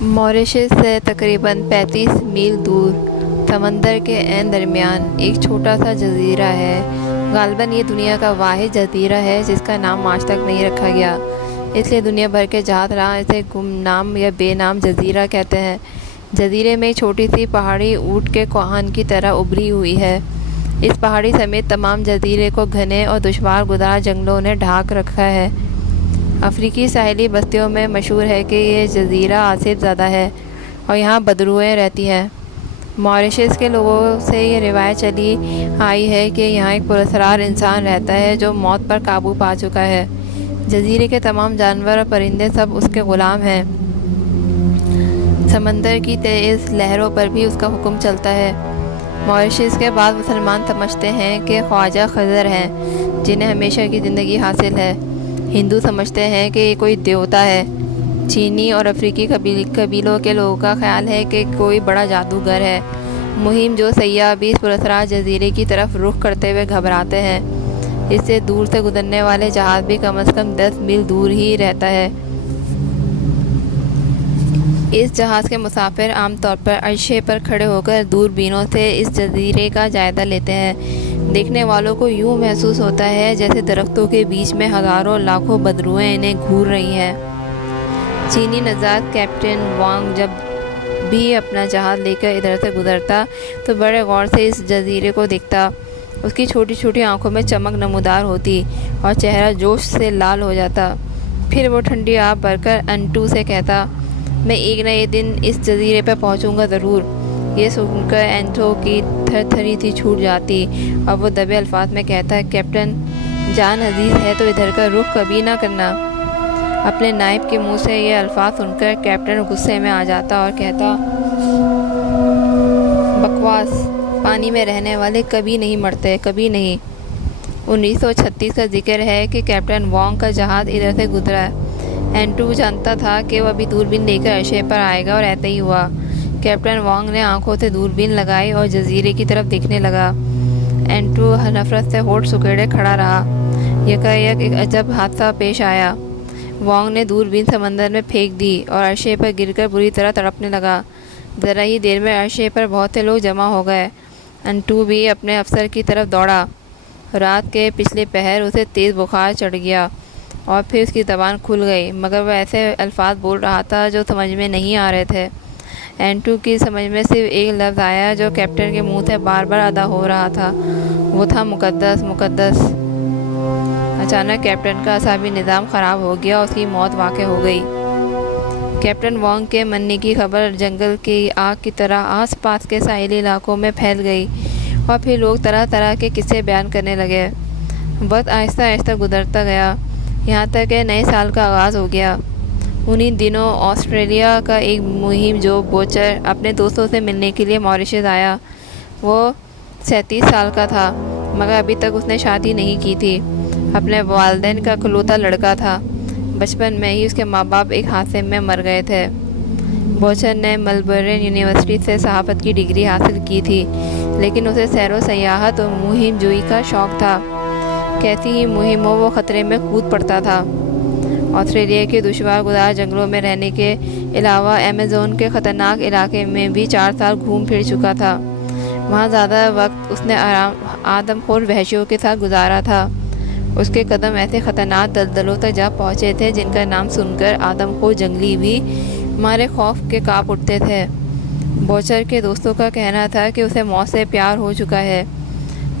Mauritius سے تقریباً 35 میل دور سمندر کے عین درمیان ایک چھوٹا سا جزیرہ ہے۔ غالباً یہ دنیا کا واحد جزیرہ ہے جس کا نام آج تک نہیں رکھا گیا، اس لیے دنیا بھر کے جہاز راں اسے گمنام یا بے نام جزیرہ کہتے ہیں۔ جزیرے میں ایک چھوٹی سی پہاڑی اونٹ کے کوہان کی طرح ابھری ہوئی ہے۔ اس پہاڑی سمیت تمام جزیرے کو گھنے اور دشوار گزار جنگلوں نے ڈھانک رکھا ہے۔ افریقی ساحلی بستیوں میں مشہور ہے کہ یہ جزیرہ آصف زدہ ہے اور یہاں بدروئیں رہتی ہیں۔ ماریشس کے لوگوں سے یہ روایت چلی آئی ہے کہ یہاں ایک پراسرار انسان رہتا ہے جو موت پر قابو پا چکا ہے۔ جزیرے کے تمام جانور اور پرندے سب اس کے غلام ہیں۔ سمندر کی تیز لہروں پر بھی اس کا حکم چلتا ہے۔ ماریشس کے بعض مسلمان سمجھتے ہیں کہ خواجہ خضر ہیں جنہیں ہمیشہ کی زندگی حاصل ہے۔ ہندو سمجھتے ہیں کہ یہ کوئی دیوتا ہے۔ چینی اور افریقی قبیلوں کے لوگوں کا خیال ہے کہ کوئی بڑا جادوگر ہے۔ مہم جو سیاح بھی اس پراسرار جزیرے کی طرف رخ کرتے ہوئے گھبراتے ہیں۔ اس سے دور سے گزرنے والے جہاز بھی کم از کم 10 میل دور ہی رہتا ہے۔ اس جہاز کے مسافر عام طور پر عرصے پر کھڑے ہو کر دوربینوں سے اس جزیرے کا جائزہ لیتے ہیں۔ دیکھنے والوں کو یوں محسوس ہوتا ہے جیسے درختوں کے بیچ میں ہزاروں لاکھوں بدروئیں انہیں گھور رہی ہیں۔ چینی نژاد کیپٹن وانگ جب بھی اپنا جہاز لے کر ادھر سے گزرتا تو بڑے غور سے اس جزیرے کو دیکھتا۔ اس کی چھوٹی چھوٹی آنکھوں میں چمک نمودار ہوتی اور چہرہ جوش سے لال ہو جاتا۔ پھر وہ ٹھنڈی آہ بھر کر انٹو سے کہتا، میں ایک نہ ایک دن اس جزیرے پہ پہنچوں گا ضرور۔ یہ سن کر انٹو کی تھر تھری سی چھوٹ جاتی اور وہ دبے الفاظ میں کہتا، کیپٹن جان عزیز ہے تو ادھر کا رخ کبھی نہ کرنا۔ اپنے نائب کے منہ سے یہ الفاظ سن کر کیپٹن غصے میں آ جاتا اور کہتا، بکواس، پانی میں رہنے والے کبھی نہیں مرتے، کبھی نہیں۔ 1936 کا ذکر ہے کہ کیپٹن وانگ کا جہاز ادھر سے گزرا۔ انٹو جانتا تھا کہ وہ ابھی دوربین لے کر عرصے پر آئے گا اور ایسا ہی ہوا۔ کیپٹن وانگ نے آنکھوں سے دوربین لگائی اور جزیرے کی طرف دیکھنے لگا۔ انٹو نفرت سے ہونٹ سکیڑے کھڑا رہا۔ یکایک ایک عجب حادثہ پیش آیا۔ وانگ نے دوربین سمندر میں پھینک دی اور عرصے پر گر کر بری طرح تڑپنے لگا۔ ذرا ہی دیر میں عرصے پر بہت سے لوگ جمع ہو گئے۔ انٹو بھی اپنے افسر کی طرف دوڑا۔ رات کے پچھلے پہر اسے تیز بخار چڑھ گیا اور پھر اس کی زبان کھل گئی، مگر وہ ایسے الفاظ بول رہا تھا جو سمجھ میں نہیں آ رہے تھے۔ انٹو کی سمجھ میں صرف ایک لفظ آیا جو کیپٹن کے منہ سے بار بار ادا ہو رہا تھا، وہ تھا مقدس، مقدس۔ اچانک کیپٹن کا اعصابی نظام خراب ہو گیا اور اس کی موت واقع ہو گئی۔ کیپٹن وانگ کے مرنے کی خبر جنگل کی آگ کی طرح آس پاس کے ساحلی علاقوں میں پھیل گئی اور پھر لوگ طرح طرح کے قصے بیان کرنے لگے۔ وقت آہستہ آہستہ گزرتا گیا، یہاں تک کہ نئے سال کا آغاز ہو گیا۔ انہی دنوں آسٹریلیا کا ایک مہم جو بوچر اپنے دوستوں سے ملنے کے لیے ماریشس آیا۔ وہ 37 سال کا تھا، مگر ابھی تک اس نے شادی نہیں کی تھی۔ اپنے والدین کا اکلوتا لڑکا تھا۔ بچپن میں ہی اس کے ماں باپ ایک حادثے میں مر گئے تھے۔ بوچر نے ملبورن یونیورسٹی سے صحافت کی ڈگری حاصل کی تھی، لیکن اسے سیر و سیاحت اور مہم جوئی کا شوق تھا۔ کیسی ہی مہم ہو، وہ خطرے میں کود پڑتا تھا۔ آسٹریلیا کے دشوار گزار جنگلوں میں رہنے کے علاوہ ایمیزون کے خطرناک علاقے میں بھی 4 سال گھوم پھر چکا تھا۔ وہاں زیادہ وقت اس نے آدم خور وحشیوں کے ساتھ گزارا تھا۔ اس کے قدم ایسے خطرناک دلدلوں تک جا پہنچے تھے جن کا نام سن کر آدم خور جنگلی بھی مارے خوف کے کانپ اٹھتے تھے۔ بوچر کے دوستوں کا کہنا تھا کہ اسے موت سے پیار ہو چکا ہے،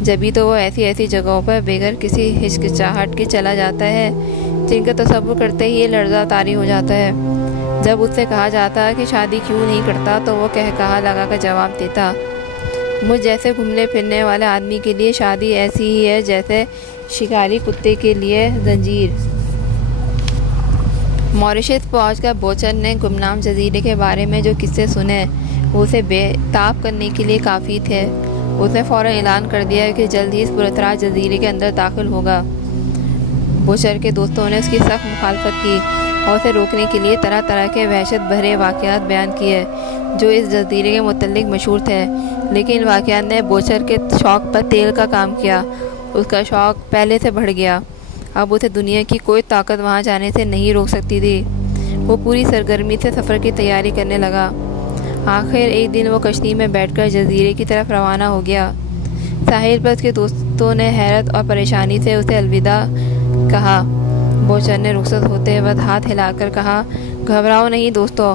جبھی تو وہ ایسی جگہوں پر بغیر کسی ہچکچاہٹ کے چلا جاتا ہے جن کا تصور کرتے ہی یہ لرزہ طاری ہو جاتا ہے۔ جب اس سے کہا جاتا کہ شادی کیوں نہیں کرتا تو وہ کہا لگا کر جواب دیتا، مجھ جیسے گھومنے پھرنے والے آدمی کے لیے شادی ایسی ہی ہے جیسے شکاری کتے کے لیے زنجیر۔ ماریشس پہنچ کر بوچر نے گمنام جزیرے کے بارے میں جو قصے سنے وہ اسے بے تاب کرنے کے لیے کافی تھے۔ اس نے فوراً اعلان کر دیا کہ جلد ہی اس پراسرار جزیرے کے اندر داخل ہوگا۔ بوچر کے دوستوں نے اس کی سخت مخالفت کی اور اسے روکنے کے لیے طرح طرح کے وحشت بھرے واقعات بیان کیے جو اس جزیرے کے متعلق مشہور تھے، لیکن ان واقعات نے بوچر کے شوق پر تیل کا کام کیا۔ اس کا شوق پہلے سے بڑھ گیا۔ اب اسے دنیا کی کوئی طاقت وہاں جانے سے نہیں روک سکتی تھی۔ وہ پوری سرگرمی سے سفر کی تیاری کرنے لگا۔ آخر ایک دن وہ کشتی میں بیٹھ کر جزیرے کی طرف روانہ ہو گیا۔ ساحل پر اس کے دوستوں نے حیرت اور پریشانی سے اسے الوداع کہا۔ بوچر نے رخصت ہوتے وقت ہاتھ ہلا کر کہا، گھبراؤ نہیں دوستو،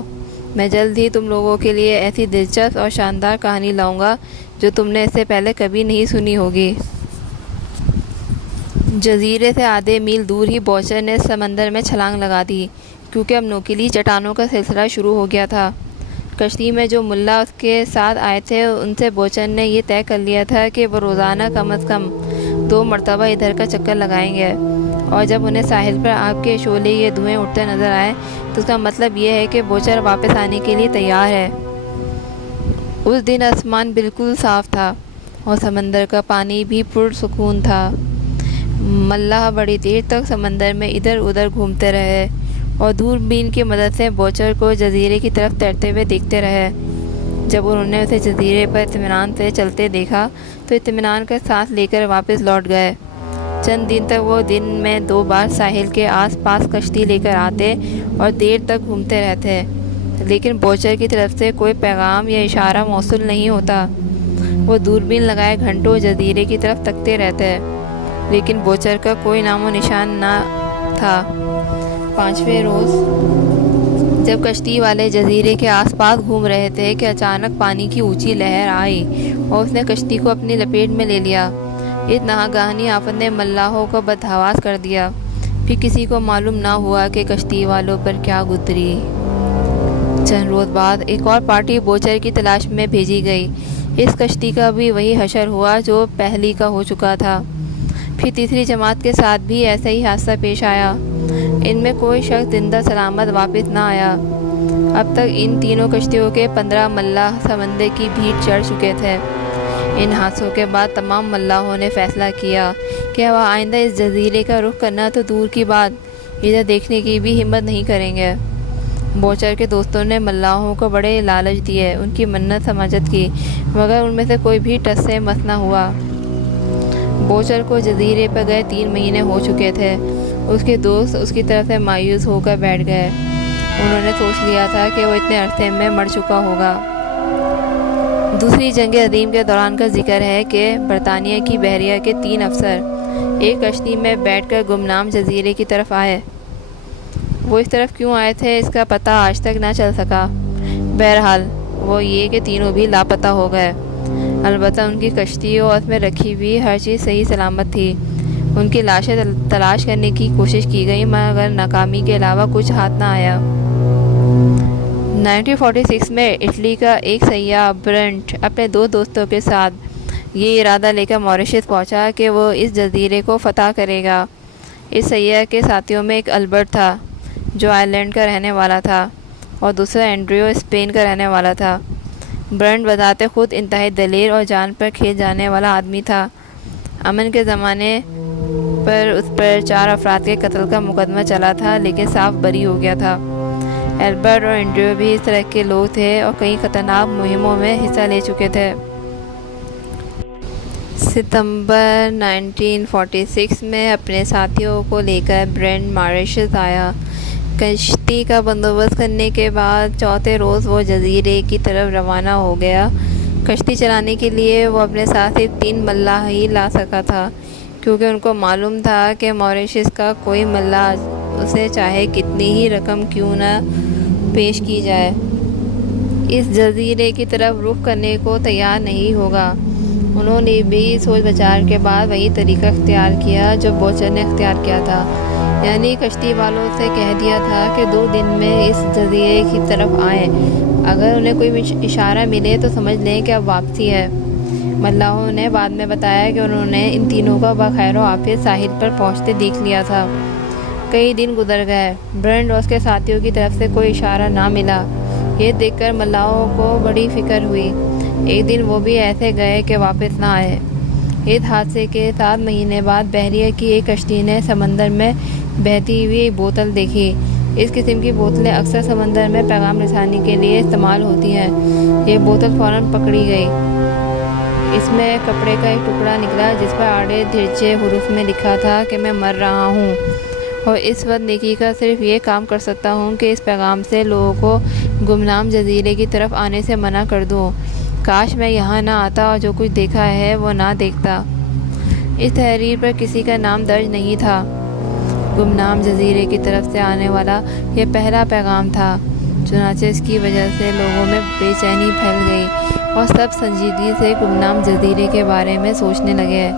میں جلد ہی تم لوگوں کے لیے ایسی دلچسپ اور شاندار کہانی لاؤں گا جو تم نے اس سے پہلے کبھی نہیں سنی ہوگی۔ جزیرے سے آدھے میل دور ہی بوچر نے سمندر میں چھلانگ لگا دی، کیونکہ اب نوکیلی چٹانوں کا سلسلہ شروع ہو گیا تھا۔ کشتی میں جو ملا اس کے ساتھ آئے تھے ان سے بوچر نے یہ طے کر لیا تھا کہ وہ روزانہ کم از کم 2 مرتبہ ادھر کا چکر لگائیں گے، اور جب انہیں ساحل پر آگ کے شعلے یا دھوئیں اٹھتے نظر آئے تو اس کا مطلب یہ ہے کہ بوچر واپس آنے کے لیے تیار ہے۔ اس دن آسمان بالکل صاف تھا اور سمندر کا پانی بھی پرسکون تھا۔ ملاح بڑی دیر تک سمندر میں ادھر ادھر گھومتے رہے اور دوربین کی مدد سے بوچر کو جزیرے کی طرف تیرتے ہوئے دیکھتے رہے۔ جب انہوں نے اسے جزیرے پر اطمینان سے چلتے دیکھا تو اطمینان کا سانس لے کر واپس لوٹ گئے۔ چند دن تک وہ دن میں 2 بار ساحل کے آس پاس کشتی لے کر آتے اور دیر تک گھومتے رہتے، لیکن بوچر کی طرف سے کوئی پیغام یا اشارہ موصول نہیں ہوتا۔ وہ دوربین لگائے گھنٹوں جزیرے کی طرف تکتے رہتے، لیکن بوچر کا کوئی نام و نشان نہ تھا۔ 5ویں روز جب کشتی والے جزیرے کے آس پاس گھوم رہے تھے کہ اچانک پانی کی اونچی لہر آئی اور اس نے کشتی کو اپنی لپیٹ میں لے لیا۔ اس ناگہانی آفت نے ملاحوں کو بدحواس کر دیا۔ پھر کسی کو معلوم نہ ہوا کہ کشتی والوں پر کیا گزری۔ چند روز بعد ایک اور پارٹی بوچر کی تلاش میں بھیجی گئی۔ اس کشتی کا بھی وہی حشر ہوا جو پہلی کا ہو چکا تھا۔ پھر تیسری جماعت کے ساتھ بھی ایسا ہی حادثہ پیش آیا۔ ان میں کوئی شخص زندہ سلامت واپس نہ آیا۔ اب تک ان تینوں کشتیوں کے 15 ملاح سمندر کی بھیڑ چڑھ چکے تھے۔ ان حادثوں کے بعد تمام ملاحوں نے فیصلہ کیا کہ وہ آئندہ اس جزیرے کا رخ کرنا تو دور کی بات، ادھر دیکھنے کی بھی ہمت نہیں کریں گے۔ بوچر کے دوستوں نے ملاحوں کو بڑے لالچ دیے، ان کی منت سماجت کی، مگر ان میں سے کوئی بھی ٹس سے مس نہ ہوا۔ بوچر کو جزیرے پر گئے 3 مہینے ہو چکے تھے۔ اس کے دوست اس کی طرف سے مایوس ہو کر بیٹھ گئے۔ انہوں نے سوچ لیا تھا کہ وہ اتنے عرصے میں مر چکا ہوگا۔ دوسری جنگ عظیم کے دوران کا ذکر ہے کہ برطانیہ کی بحریہ کے 3 افسر ایک کشتی میں بیٹھ کر گمنام جزیرے کی طرف آئے۔ وہ اس طرف کیوں آئے تھے اس کا پتہ آج تک نہ چل سکا۔ بہرحال وہ یہ کہ تینوں بھی لاپتہ ہو گئے۔ البتہ ان کی کشتی اور اس میں رکھی ہوئی ہر چیز صحیح سلامت تھی۔ ان کی لاشیں تلاش کرنے کی کوشش کی گئی، مگر ناکامی کے علاوہ کچھ ہاتھ نہ آیا۔ 1946 میں اٹلی کا ایک سیاح برنٹ اپنے 2 دوستوں کے ساتھ یہ ارادہ لے کر موریشس پہنچا کہ وہ اس جزیرے کو فتح کرے گا۔ اس سیاح کے ساتھیوں میں ایک البرٹ تھا جو آئرلینڈ کا رہنے والا تھا اور دوسرا اینڈریو اسپین کا رہنے والا تھا۔ برنٹ بذات خود انتہائی دلیر اور جان پر کھیل جانے والا آدمی تھا۔ امن کے زمانے پر اس پر 4 افراد کے قتل کا مقدمہ چلا تھا، لیکن صاف بری ہو گیا تھا۔ البرٹ اور اینڈریو بھی اس طرح کے لوگ تھے اور کئی خطرناک مہموں میں حصہ لے چکے تھے۔ ستمبر 1946 میں اپنے ساتھیوں کو لے کر برنٹ ماریشس آیا۔ کشتی کا بندوبست کرنے کے بعد چوتھے روز وہ جزیرے کی طرف روانہ ہو گیا۔ کشتی چلانے کے لیے وہ اپنے ساتھ صرف 3 ملاح ہی لا سکا تھا، کیونکہ ان کو معلوم تھا کہ موریشس کا کوئی ملاح اسے چاہے کتنی ہی رقم کیوں نہ پیش کی جائے، اس جزیرے کی طرف رخ کرنے کو تیار نہیں ہوگا۔ انہوں نے بھی سوچ بچار کے بعد وہی طریقہ اختیار کیا جو بوچر نے اختیار کیا تھا، یعنی کشتی والوں سے کہہ دیا تھا کہ 2 دن میں اس جزیرے کی طرف آئیں۔ اگر انہیں کوئی اشارہ ملے تو سمجھ لیں کہ اب واپسی ہے۔ ملاحوں نے بعد میں بتایا کہ انہوں نے ان تینوں کو بخیر و عافیت ساحل پر پہنچتے دیکھ لیا تھا۔ کئی دن گزر گئے، برنٹ اور اس کے ساتھیوں کی طرف سے کوئی اشارہ نہ ملا۔ یہ دیکھ کر ملاحوں کو بڑی فکر ہوئی۔ ایک دن وہ بھی ایسے گئے کہ واپس نہ آئے۔ اس حادثے کے 7 مہینے بعد بحریہ کی ایک کشتی نے سمندر میں بہتی ہوئی ایک بوتل دیکھی۔ اس قسم کی بوتلیں اکثر سمندر میں پیغام رسانی کے لیے استعمال ہوتی ہیں۔ یہ بوتل فوراً پکڑی گئی۔ اس میں کپڑے کا ایک ٹکڑا نکلا جس پر آڑے دھرچے حروف میں لکھا تھا کہ میں مر رہا ہوں۔ اور اس وقت نیکی کا صرف یہ کام کر سکتا ہوں کہ اس پیغام سے لوگوں کو گمنام جزیرے کی طرف آنے سے منع کر دوں۔ کاش میں یہاں نہ آتا اور جو کچھ دیکھا ہے وہ نہ دیکھتا۔ اس تحریر پر کسی کا نام درج نہیں تھا۔ گمنام جزیرے کی طرف سے آنے والا یہ پہلا پیغام تھا۔ چنانچہ اس کی وجہ سے لوگوں میں بے چینی پھیل گئی اور سب سنجیدگی سے گمنام جزیرے کے بارے میں سوچنے لگے۔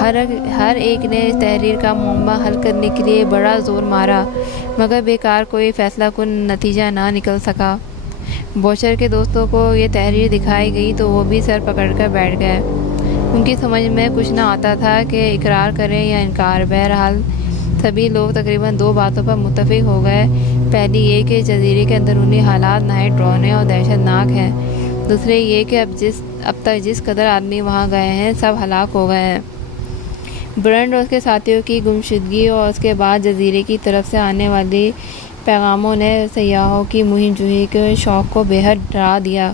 ہر ایک نے اس تحریر کا معمہ حل کرنے کے لیے بڑا زور مارا، مگر بیکار کوئی فیصلہ کن نتیجہ نہ نکل سکا۔ بوچر کے دوستوں کو یہ تحریر دکھائی گئی تو وہ بھی سر پکڑ کر بیٹھ گئے۔ ان کی سمجھ میں کچھ نہ آتا تھا کہ اقرار کریں یا انکار۔ بہرحال سبھی لوگ تقریباً 2 باتوں پر متفق ہو گئے۔ پہلی یہ کہ جزیرے کے اندرونی حالات نہایت ڈراؤنے اور دہشت ناک ہیں۔ دوسرے یہ کہ اب تک جس قدر آدمی وہاں گئے ہیں سب ہلاک ہو گئے ہیں۔ برنڈ اور اس کے ساتھیوں کی گمشدگی اور اس کے بعد جزیرے کی طرف سے آنے والی پیغاموں نے سیاحوں کی مہم جوئی کے شوق کو بے حد ڈرا دیا،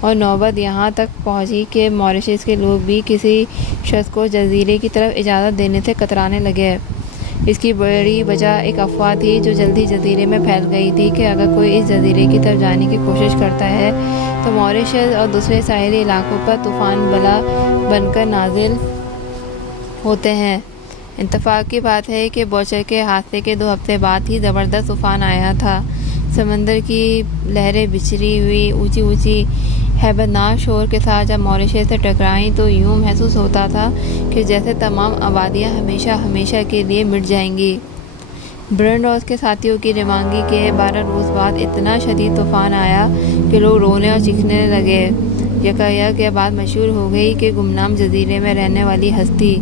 اور نوبت یہاں تک پہنچی کہ ماریشس کے لوگ بھی کسی شخص کو جزیرے کی طرف اجازت دینے سے کترانے لگے۔ اس کی بڑی وجہ ایک افواہ تھی جو جلدی جزیرے میں پھیل گئی تھی کہ اگر کوئی اس جزیرے کی طرف جانے کی کوشش کرتا ہے تو ماریشس اور دوسرے ساحلی علاقوں پر طوفان بلا بن کر نازل ہوتے ہیں۔ اتفاق کی بات ہے کہ بوچر کے حادثے کے 2 ہفتے بعد ہی زبردست طوفان آیا تھا۔ سمندر کی لہریں بچھری ہوئی اونچی اونچی ہیبتناک شور کے ساتھ جب ماریشس سے ٹکرائیں تو یوں محسوس ہوتا تھا کہ جیسے تمام آبادیاں ہمیشہ ہمیشہ کے لیے مٹ جائیں گی۔ برنڈ اور اس کے ساتھیوں کی روانگی کے 12 روز بعد اتنا شدید طوفان آیا کہ لوگ رونے اور چیخنے لگے۔ یکایک یہ بات مشہور ہو گئی کہ گمنام جزیرے میں رہنے والی ہستی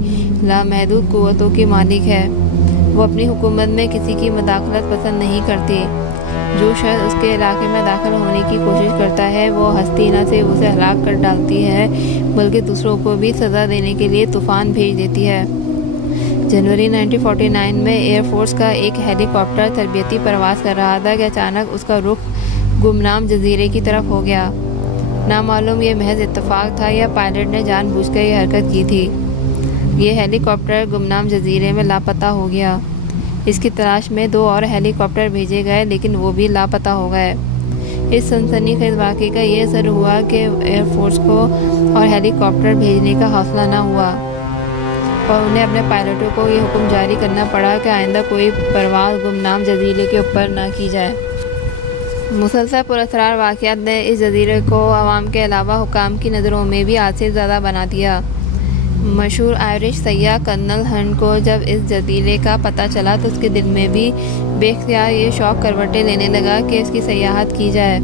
لامحدود قوتوں کی مالک ہے۔ وہ اپنی حکومت میں کسی کی مداخلت پسند نہیں کرتی۔ جو شخص اس کے علاقے میں داخل ہونے کی کوشش کرتا ہے وہ ہستی نہ صرف اسے ہلاک کر ڈالتی ہے بلکہ دوسروں کو بھی سزا دینے کے لیے طوفان بھیج دیتی ہے۔ جنوری 1949 میں ایئر فورس کا ایک ہیلی کاپٹر تربیتی پرواز کر رہا تھا کہ اچانک اس کا رخ گمنام جزیرے کی طرف ہو گیا۔ نامعلوم یہ محض اتفاق تھا یا پائلٹ نے جان بوجھ کر یہ حرکت کی تھی۔ یہ ہیلی کاپٹر گمنام جزیرے میں لاپتہ ہو گیا۔ اس کی تلاش میں 2 اور ہیلی کاپٹر بھیجے گئے لیکن وہ بھی لاپتہ ہو گئے۔ اس سنسنی خیز واقعے کا یہ اثر ہوا کہ ایئر فورس کو اور ہیلی کاپٹر بھیجنے کا حوصلہ نہ ہوا، اور انہیں اپنے پائلٹوں کو یہ حکم جاری کرنا پڑا کہ آئندہ کوئی پرواز گمنام جزیرے کے اوپر نہ کی جائے۔ مسلسل پراسرار واقعات نے اس جزیرے کو عوام کے علاوہ حکام کی نظروں میں بھی حد سے زیادہ بنا دیا۔ مشہور آئرش سیاح کرنل ہنٹ کو جب اس جزیرے کا پتہ چلا تو اس کے دل میں بھی بے اختیار یہ شوق کروٹیں لینے لگا کہ اس کی سیاحت کی جائے۔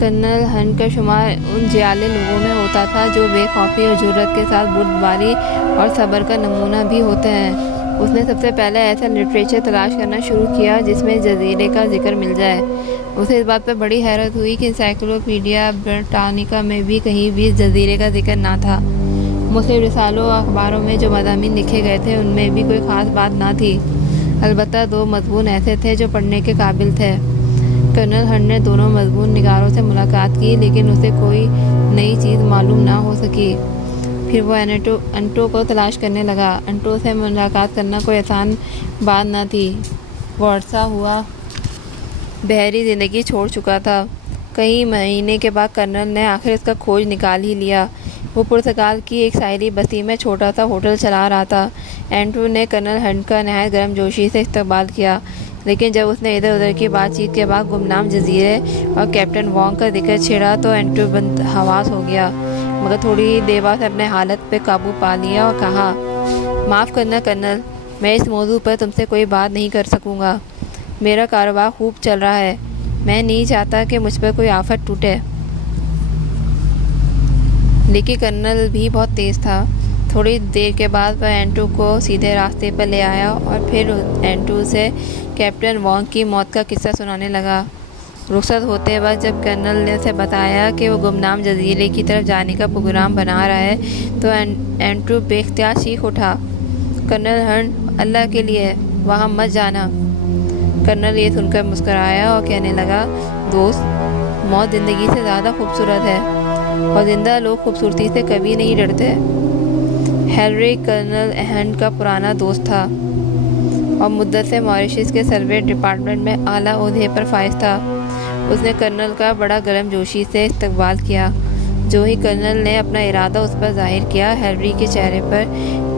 کرنل ہنٹ کا شمار ان جیالے لوگوں میں ہوتا تھا جو بے خوفی اور جرأت کے ساتھ بردباری اور صبر کا نمونہ بھی ہوتے ہیں۔ اس نے سب سے پہلے ایسا لٹریچر تلاش کرنا شروع کیا جس میں جزیرے کا ذکر مل جائے۔ اسے اس بات پر بڑی حیرت ہوئی کہ انسائکلوپیڈیا برٹانیکا میں بھی کہیں بھی اس جزیرے کا ذکر نہ تھا۔ مختلف رسالوں اور اخباروں میں جو مضامین لکھے گئے تھے ان میں بھی کوئی خاص بات نہ تھی، البتہ 2 مضمون ایسے تھے جو پڑھنے کے قابل تھے۔ کرنل ہنٹ نے دونوں مضمون نگاروں سے ملاقات کی لیکن اسے کوئی نئی چیز معلوم نہ ہو سکی۔ پھر وہ انٹو کو تلاش کرنے لگا۔ انٹو سے ملاقات کرنا کوئی آسان بات نہ تھی۔ وہ عرصہ ہوا بحری زندگی چھوڑ چکا تھا۔ کئی مہینے کے بعد کرنل نے آخر اس کا کھوج نکال ہی لیا۔ وہ پرتگال کی ایک ساحلی بستی میں چھوٹا سا ہوٹل چلا رہا تھا۔ انٹو نے کرنل ہنٹ کا نہایت گرم جوشی سے استقبال کیا، لیکن جب اس نے ادھر ادھر کی بات چیت کے بعد گمنام جزیرے اور کیپٹن وانگ کا ذکر چھیڑا تو انٹو بند حواس ہو گیا، مگر تھوڑی دیر بعد اپنے حالت پہ قابو پا لیا اور کہا، معاف کرنا کرنل، میں اس موضوع پر تم سے کوئی بات نہیں کر سکوں گا۔ میرا کاروبار خوب چل رہا ہے، میں نہیں چاہتا کہ مجھ پر کوئی آفت ٹوٹے۔ لیکن کرنل بھی بہت تیز تھا۔ تھوڑی دیر کے بعد وہ انٹو کو سیدھے راستے پر لے آیا اور پھر انٹو سے کیپٹن وانگ کی موت کا قصہ سنانے لگا۔ رخصت ہوتے وقت جب کرنل نے اسے بتایا کہ وہ گمنام جزیرے کی طرف جانے کا پروگرام بنا رہا ہے تو انٹو بے اختیار چیخ اٹھا، کرنل ہنٹ، اللہ کے لیے وہاں مت جانا۔ کرنل یہ سن کر مسکرایا اور کہنے لگا، دوست، موت زندگی سے زیادہ خوبصورت ہے اور زندہ لوگ خوبصورتی سے کبھی نہیں ڈرتے۔ ہیلری کرنل ہنٹ کا پرانا دوست تھا۔ اور مدت سے ماریشس کے سروے ڈپارٹمنٹ میں اعلیٰ عہدے پر فائز تھا۔ اس نے کرنل کا بڑا گرم جوشی سے استقبال کیا۔ جو ہی کرنل نے اپنا ارادہ اس پر ظاہر کیا، ہیلری کے چہرے پر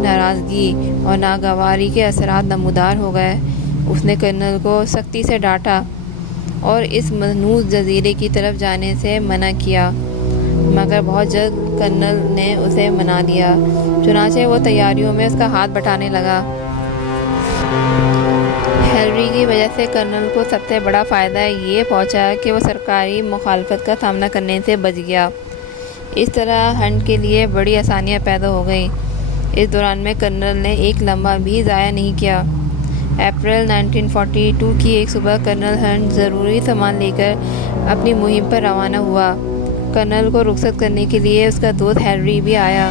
ناراضگی اور ناگواری کے اثرات نمودار ہو گئے۔ اس نے کرنل کو سختی سے ڈانٹا اور اس منحوس جزیرے کی طرف جانے سے منع کیا، مگر بہت جلد کرنل نے اسے منا لیا۔ چنانچہ وہ تیاریوں میں اس کا ہاتھ بٹانے لگا۔ ہیلری کی وجہ سے کرنل کو سب سے بڑا فائدہ یہ پہنچا کہ وہ سرکاری مخالفت کا سامنا کرنے سے بچ گیا۔ اس طرح ہنٹ کے لیے بڑی آسانیاں پیدا ہو گئیں۔ اس دوران میں کرنل نے ایک لمحہ بھی ضائع نہیں کیا۔ اپریل 1942 کی ایک صبح کرنل ہنٹ ضروری سامان لے کر اپنی مہم پر روانہ ہوا۔ کرنل کو رخصت کرنے کے لیے اس کا دوست ہیلری بھی آیا۔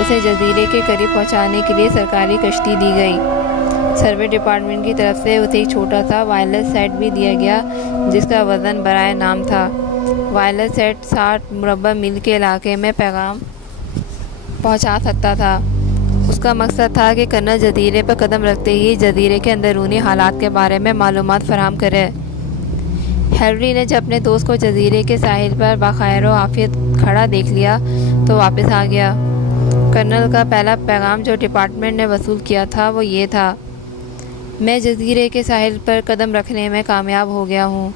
اسے جزیرے کے قریب پہنچانے کے لیے سرکاری کشتی دی گئی۔ سروے ڈپارٹمنٹ کی طرف سے اسے ایک چھوٹا سا وائرلیس سیٹ بھی دیا گیا جس کا وزن برائے نام تھا۔ وائرلیس سیٹ 60 مربع میل کے علاقے میں پیغام پہنچا سکتا تھا۔ اس کا مقصد تھا کہ کرنل جزیرے پر قدم رکھتے ہی جزیرے کے اندرونی حالات کے بارے میں معلومات فراہم کرے۔ ہیلری نے جب اپنے دوست کو جزیرے کے ساحل پر بخیر و عافیت کھڑا دیکھ لیا تو واپس آ گیا۔ کرنل کا پہلا پیغام جو ڈپارٹمنٹ نے وصول کیا تھا وہ یہ تھا: میں جزیرے کے ساحل پر قدم رکھنے میں کامیاب ہو گیا ہوں۔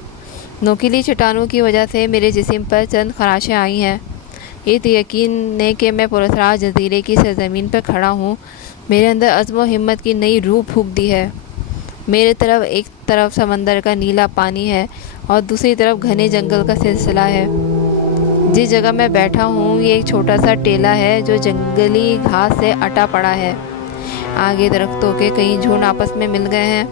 نوکیلی چٹانوں کی وجہ سے میرے جسم پر چند خراشیں آئی ہیں۔ اس یقین نے کہ میں پراسرار جزیرے کی سرزمین پر کھڑا ہوں، میرے اندر عزم و ہمت کی نئی روح پھونک دی ہے۔ میرے طرف ایک طرف سمندر کا نیلا پانی ہے اور دوسری طرف گھنے جنگل کا سلسلہ ہے۔ جس جگہ میں بیٹھا ہوں یہ ایک چھوٹا سا ٹیلہ ہے جو جنگلی گھاس سے اٹا پڑا ہے۔ آگے درختوں کے کئی جھنڈ آپس میں مل گئے ہیں۔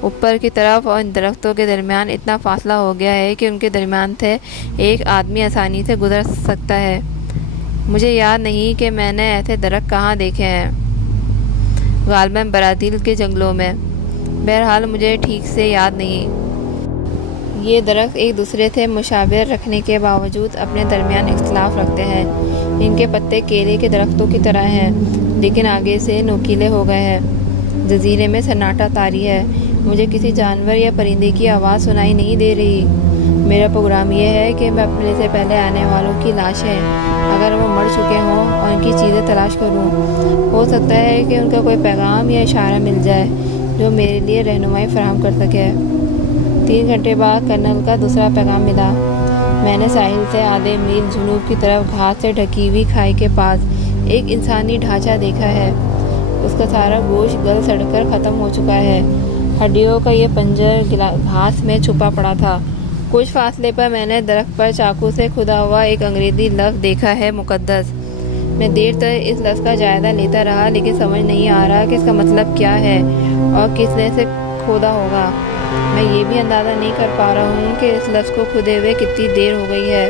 اوپر کی طرف اور ان درختوں کے درمیان اتنا فاصلہ ہو گیا ہے کہ ان کے درمیان سے ایک آدمی آسانی سے گزر سکتا ہے۔ مجھے یاد نہیں کہ میں نے ایسے درخت کہاں دیکھے ہیں، غالباً برازیل کے جنگلوں میں، بہرحال مجھے ٹھیک سے یاد نہیں۔ یہ درخت ایک دوسرے سے مشابہت رکھنے کے باوجود اپنے درمیان اختلاف رکھتے ہیں۔ ان کے پتے کیلے کے درختوں کی طرح ہیں لیکن آگے سے نوکیلے ہو گئے ہیں۔ جزیرے میں سناٹا طاری ہے۔ مجھے کسی جانور یا پرندے کی آواز سنائی نہیں دے رہی۔ میرا پروگرام یہ ہے کہ میں اپنے سے پہلے آنے والوں کی لاشیں، اگر وہ مر چکے ہوں، اور ان کی چیزیں تلاش کروں۔ ہو سکتا ہے کہ ان کا کوئی پیغام یا اشارہ مل جائے جو میرے لیے رہنمائی فراہم کر سکے۔ 3 گھنٹے بعد کرنل کا دوسرا پیغام ملا۔ میں نے ساحل سے آدھے میل جنوب کی طرف گھاس سے ڈھکی ہوئی کھائی کے پاس ایک انسانی ڈھانچہ دیکھا ہے۔ اس کا سارا گوشت گل سڑ کر ختم ہو چکا ہے۔ ہڈیوں کا یہ پنجر گھاس میں چھپا پڑا تھا۔ کچھ فاصلے پر میں نے درخت پر چاقو سے کھدا ہوا ایک انگریزی لفظ دیکھا ہے: مقدس۔ میں دیر تک اس لفظ کا جائزہ لیتا رہا لیکن سمجھ نہیں آ رہا کہ اس کا مطلب کیا ہے اور کس نے اسے کھودا ہوگا۔ میں یہ بھی اندازہ نہیں کر پا رہا ہوں کہ اس لفظ کو کھدے ہوئے کتنی دیر ہو گئی ہے۔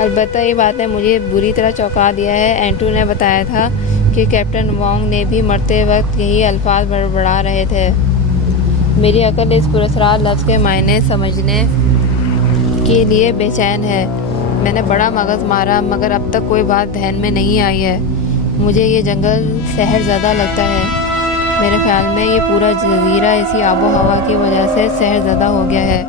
البتہ یہ بات نے مجھے بری طرح چونکا دیا ہے۔ اینڈریو نے بتایا تھا کہ کیپٹن وانگ نے بھی مرتے وقت یہی الفاظ بڑبڑا رہے تھے۔ میری عقل اس پراسرار لفظ کے معنی سمجھنے کے لیے بے چین ہے۔ میں نے بڑا مغز مارا مگر اب تک کوئی بات ذہن میں نہیں آئی ہے۔ مجھے یہ جنگل سحر زدہ لگتا ہے۔ میرے خیال میں یہ پورا جزیرہ اسی آب و ہوا کی وجہ سے سحر زدہ ہو گیا ہے۔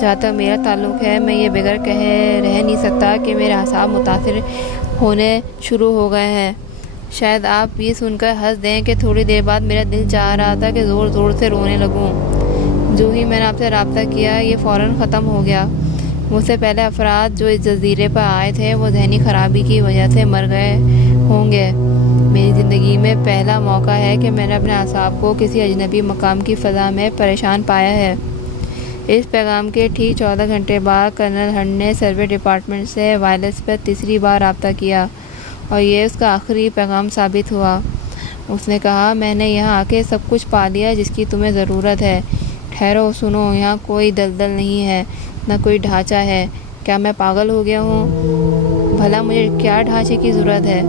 جہاں تک میرا تعلق ہے میں یہ بغیر کہے رہ نہیں سکتا کہ میرے اعصاب متاثر ہونے شروع ہو گئے ہیں۔ شاید آپ یہ سن کر ہنس دیں کہ تھوڑی دیر بعد میرا دل چاہ رہا تھا کہ زور زور سے رونے لگوں۔ جو ہی میں نے آپ سے رابطہ کیا یہ فوراً ختم ہو گیا۔ مجھ سے پہلے افراد جو اس جزیرے پر آئے تھے وہ ذہنی خرابی کی وجہ سے مر گئے ہوں گے۔ میری زندگی میں پہلا موقع ہے کہ میں نے اپنے اعصاب کو کسی اجنبی مقام کی فضا میں پریشان پایا ہے۔ اس پیغام کے ٹھیک 14 گھنٹے بعد کرنل ہنٹ نے سروے ڈپارٹمنٹ سے وائرلیس پر تیسری بار رابطہ کیا اور یہ اس کا آخری پیغام ثابت ہوا۔ اس نے کہا: میں نے یہاں آ کے سب کچھ پا لیا جس کی تمہیں ضرورت ہے۔ ٹھہرو، سنو، یہاں کوئی دلدل نہیں ہے، نہ کوئی ڈھانچہ ہے۔ کیا میں پاگل ہو گیا ہوں؟ بھلا مجھے کیا ڈھانچے کی ضرورت ہے؟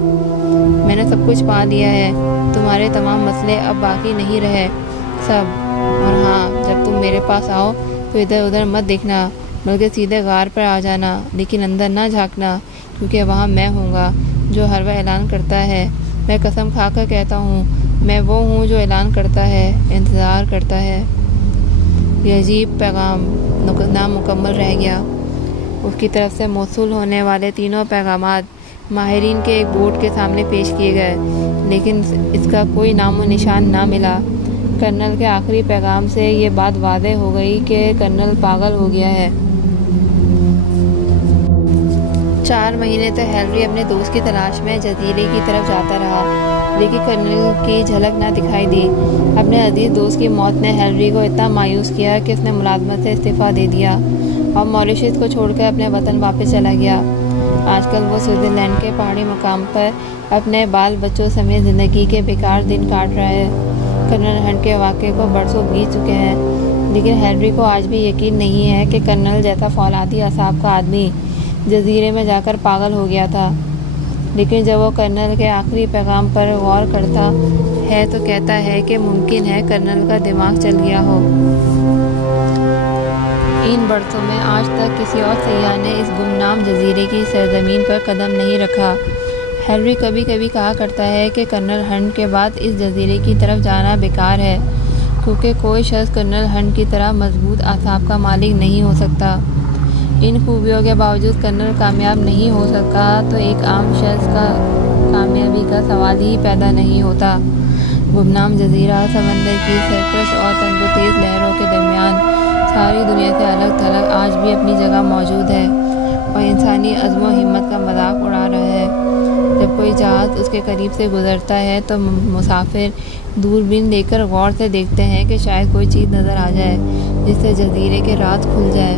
میں نے سب کچھ پا لیا ہے۔ تمہارے تمام مسئلے اب باقی نہیں رہے، سب۔ اور ہاں، جب تم میرے پاس آؤ تو ادھر ادھر مت دیکھنا بلکہ سیدھے غار پر آ جانا، لیکن اندر نہ جھانکنا کیونکہ وہاں میں ہوں گا جو ہر وہ اعلان کرتا ہے۔ میں قسم کھا کر کہتا ہوں میں وہ ہوں جو اعلان کرتا ہے، انتظار کرتا ہے۔ یہ عجیب پیغام نامکمل رہ گیا۔ اس کی طرف سے موصول ہونے والے تینوں پیغامات ماہرین کے ایک بورڈ کے سامنے پیش کیے گئے، لیکن اس کا کوئی نام و نشان نہ ملا۔ کرنل کے آخری پیغام سے یہ بات واضح ہو گئی کہ کرنل پاگل ہو گیا ہے۔ 4 مہینے تک ہیلری اپنے دوست کی تلاش میں جزیرے کی طرف جاتا رہا، لیکن کرنل کی جھلک نہ دکھائی دی۔ اپنے عزیز دوست کی موت نے ہیلری کو اتنا مایوس کیا کہ اس نے ملازمت سے استعفیٰ دے دیا اور موریشس کو چھوڑ کر اپنے وطن واپس چلا گیا۔ آج کل وہ سوئٹزرلینڈ کے پہاڑی مقام پر اپنے بال بچوں سمیت زندگی کے بیکار دن کاٹ رہا ہے۔ کرنل ہنٹ کے واقعے کو برسوں بیت چکے ہیں، لیکن ہیلری کو آج بھی یقین نہیں ہے کہ کرنل جیسا فولادی اعصاب کا آدمی جزیرے میں جا کر پاگل ہو گیا تھا۔ لیکن جب وہ کرنل کے آخری پیغام پر غور کرتا ہے تو کہتا ہے کہ ممکن ہے کرنل کا دماغ چل گیا ہو۔ ان برسوں میں آج تک کسی اور سیاح نے اس گمنام جزیرے کی سرزمین پر قدم نہیں رکھا۔ ہیلری کبھی کبھی کہا کرتا ہے کہ کرنل ہنٹ کے بعد اس جزیرے کی طرف جانا بیکار ہے، کیونکہ کوئی شخص کرنل ہنٹ کی طرح مضبوط اعصاب کا مالک نہیں ہو سکتا۔ ان خوبیوں کے باوجود کرنل کامیاب نہیں ہو سکا تو ایک عام شخص کا کامیابی کا سوال ہی پیدا نہیں ہوتا۔ گمنام جزیرہ سمندر کی سرکش اور تندرتیز لہروں کے درمیان ساری دنیا سے الگ تھلگ آج بھی اپنی جگہ موجود ہے اور انسانی عزم و ہمت کا مذاق اڑا رہا ہے۔ جب کوئی جہاز اس کے قریب سے گزرتا ہے تو مسافر دوربین لے کر غور سے دیکھتے ہیں کہ شاید کوئی چیز نظر آ جائے جس سے جزیرے کے راز کھل جائے،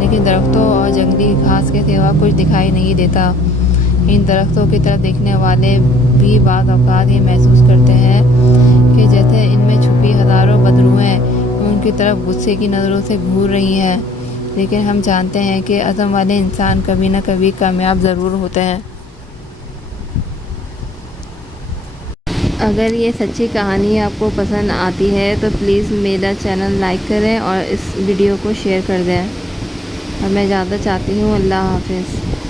لیکن درختوں اور جنگلی گھاس کے سوا کچھ دکھائی نہیں دیتا۔ ان درختوں کی طرف دیکھنے والے بھی بعض اوقات یہ محسوس کرتے ہیں کہ جیسے ان میں چھپی ہزاروں بدروحیں ان کی طرف غصے کی نظروں سے گھور رہی ہیں، لیکن ہم جانتے ہیں کہ عزم والے انسان کبھی نہ کبھی کامیاب ضرور ہوتے ہیں۔ اگر یہ سچی کہانی آپ کو پسند آتی ہے تو پلیز میرا چینل لائک کریں اور اس ویڈیو کو شیئر کر دیں۔ اب میں اجازت چاہتی ہوں۔ اللہ حافظ۔